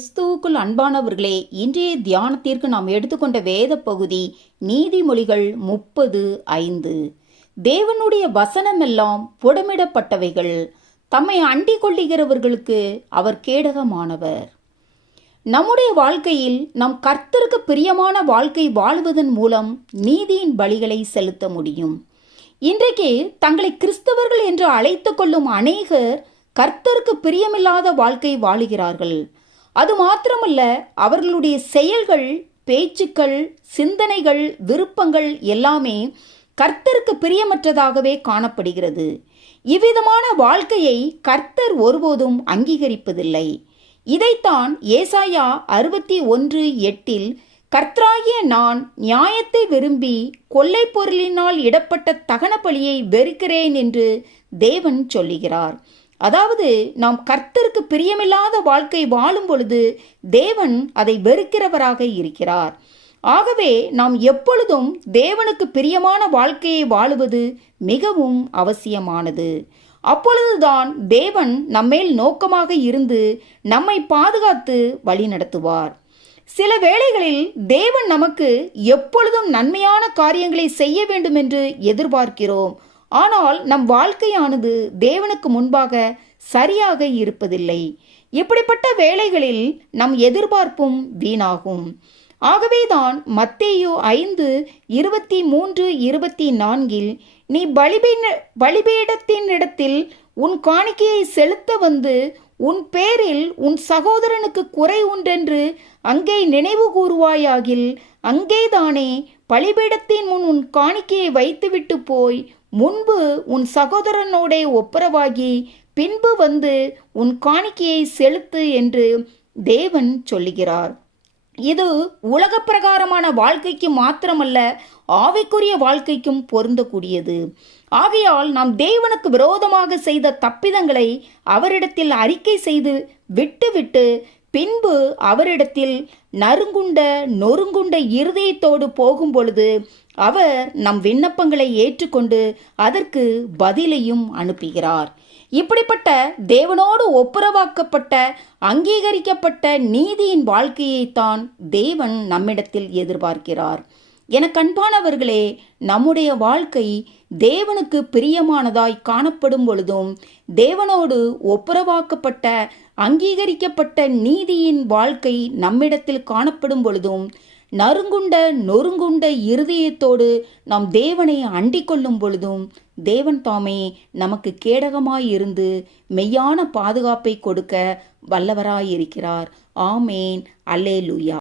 கிறிஸ்துவுக்குள் அன்பானவர்களே இன்றைய தியானத்திற்கு நாம் எடுத்துக்கொண்ட வேத பகுதி நீதிமொழிகள் முப்பது ஐந்து. தேவனுடைய வசனமெல்லாம் புடமிடப்பட்டவைகள். தம்மை அண்டிக் கொள்ளுகிறவர்களுக்கு அவர் கேடகமானவர். நம்முடைய வாழ்க்கையில் நம் கர்த்தருக்கு பிரியமான வாழ்க்கை வாழ்வதன் மூலம் நீதியின் பலிகளை செலுத்த முடியும். இன்றைக்கு தங்களை கிறிஸ்தவர்கள் என்று அழைத்து கொள்ளும் அநேகர் கர்த்தருக்கு பிரியமில்லாத வாழ்க்கை வாழுகிறார்கள். அது மாத்திரமல்ல அவர்களுடைய செயல்கள் பேச்சுக்கள் சிந்தனைகள் விருப்பங்கள் எல்லாமே கர்த்தருக்கு பிரியமற்றதாகவே காணப்படுகிறது. இவ்விதமான வாழ்க்கையை கர்த்தர் ஒருபோதும் அங்கீகரிப்பதில்லை. இதைத்தான் ஏசாயா அறுபத்தி ஒன்று எட்டில் கர்த்தராகிய நான் நியாயத்தை விரும்பி கொள்ளை பொருளினால் இடப்பட்ட தகன பலியை வெறுக்கிறேன் என்று தேவன் சொல்லுகிறார். அதாவது நாம் கர்த்தருக்கு பிரியமில்லாத வாழ்க்கை வாழும் பொழுது தேவன் அதை வெறுக்கிறவராக இருக்கிறார். ஆகவே நாம் எப்பொழுதும் தேவனுக்கு பிரியமான வாழ்க்கையை வாழுவது மிகவும் அவசியமானது. அப்பொழுதுதான் தேவன் நம்மேல் நோக்கமாக இருந்து நம்மை பாதுகாத்து வழி நடத்துவார். சில வேளைகளில் தேவன் நமக்கு எப்பொழுதும் நன்மையான காரியங்களை செய்ய வேண்டும் என்று எதிர்பார்க்கிறோம். ஆனால் நம் வாழ்க்கையானது தேவனுக்கு முன்பாக சரியாக இருப்பதில்லை. இப்படிப்பட்ட வேலைகளில் நம் எதிர்பார்ப்பும் வீணாகும். ஆகவேதான் மத்தேயோ ஐந்து இருபத்தி மூன்று இருபத்தி நான்கில் நீ பலிபீன பலிபீடத்தின் இடத்தில் உன் காணிக்கையை செலுத்த வந்து உன் பேரில் உன் சகோதரனுக்கு குறை உண்டென்று அங்கே நினைவு கூறுவாயாகில் அங்கேதானே பலிபீடத்தின் முன் உன் காணிக்கையை வைத்துவிட்டு போய் முன்பு உன் சகோதரனோடே ஒப்புரவாகி பின்பு வந்து உன் காணிக்கையை செலுத்து என்று தேவன் சொல்லுகிறார். இது உலக பிரகாரமான வாழ்க்கைக்கு மாத்திரமல்ல ஆவிக்குரிய வாழ்க்கைக்கும் பொருந்தக்கூடியது. ஆகையால் நாம் தேவனுக்கு விரோதமாக செய்த தப்பிதங்களை அவரிடத்தில் அறிக்கை செய்து விட்டுவிட்டு பின்பு அவரிடத்தில் நறுங்குண்ட நொறுங்குண்ட இருதயத்தோடு போகும் பொழுது அவர் நம் விண்ணப்பங்களை ஏற்றுக்கொண்டு அதற்கு பதிலையும் அனுப்புகிறார். இப்படிப்பட்ட தேவனோடு ஒப்புரவாக்கப்பட்ட அங்கீகரிக்கப்பட்ட நீதியின் வாழ்க்கையைத்தான் தேவன் நம்மிடத்தில் எதிர்பார்க்கிறார். என கண்பானவர்களே நம்முடைய வாழ்க்கை தேவனுக்கு பிரியமானதாய் காணப்படும் பொழுதும் தேவனோடு ஒப்புரவாக்கப்பட்ட அங்கீகரிக்கப்பட்ட நீதியின் வாழ்க்கை நம்மிடத்தில் காணப்படும் பொழுதும் நறுங்குண்ட நொறுங்குண்ட இருதயத்தோடு நாம் தேவனை அண்டிக் கொள்ளும் பொழுதும் தேவன் தாமே நமக்கு கேடகமாயிருந்து மெய்யான பாதுகாப்பை கொடுக்க வல்லவராயிருக்கிறார். ஆமேன். அல்லேலூயா.